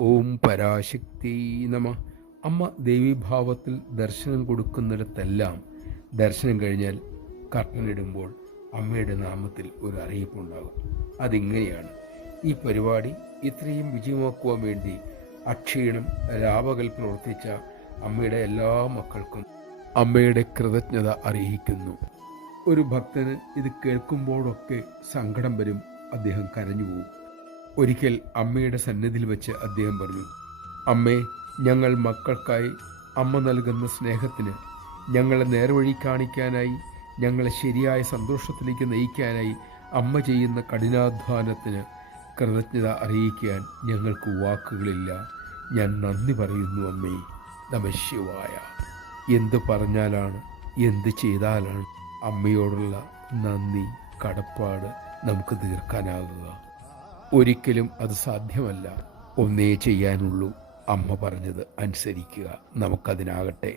ഓം പരാശക്തി നമ. അമ്മ ദേവീഭാവത്തിൽ ദർശനം കൊടുക്കുന്നിടത്തെല്ലാം ദർശനം കഴിഞ്ഞാൽ കർട്ടനിടുമ്പോൾ അമ്മയുടെ നാമത്തിൽ ഒരു അറിയിപ്പുണ്ടാകും. അതിങ്ങനെയാണ്: ഈ പരിപാടി ഇത്രയും വിജയമാക്കുവാൻ വേണ്ടി അക്ഷീണം രാപകൽ പ്രവർത്തിച്ച അമ്മയുടെ എല്ലാ മക്കൾക്കും അമ്മയുടെ കൃതജ്ഞത അറിയിക്കുന്നു. ഒരു ഭക്തന് ഇത് കേൾക്കുമ്പോഴൊക്കെ സങ്കടം വരും, അദ്ദേഹം കരഞ്ഞുപോകും. ഒരിക്കൽ അമ്മയുടെ സന്നിധിയിൽ വെച്ച് അദ്ദേഹം പറഞ്ഞു: അമ്മേ, ഞങ്ങൾ മക്കൾക്കായി അമ്മ നൽകുന്ന സ്നേഹത്തിന്, ഞങ്ങളെ നേർവഴി കാണിക്കാനായി, ഞങ്ങളെ ശരിയായ സന്തോഷത്തിലേക്ക് നയിക്കാനായി അമ്മ ചെയ്യുന്ന കഠിനാധ്വാനത്തിന് കൃതജ്ഞത അറിയിക്കാൻ ഞങ്ങൾക്ക് വാക്കുകളില്ല. ഞാൻ നന്ദി പറയുന്നു അമ്മേ. നമഃശിവായ. എന്ത് പറഞ്ഞാലാണ്, എന്ത് ചെയ്താലാണ് അമ്മയോടുള്ള നന്ദി, കടപ്പാട് നമുക്ക് തീർക്കാനാകുക? ഒരിക്കലും അത് സാധ്യമല്ല. ഒന്നേ ചെയ്യാനുള്ളൂ: അമ്മ പറഞ്ഞത് അനുസരിക്കുക. നമുക്കതിനാകട്ടെ.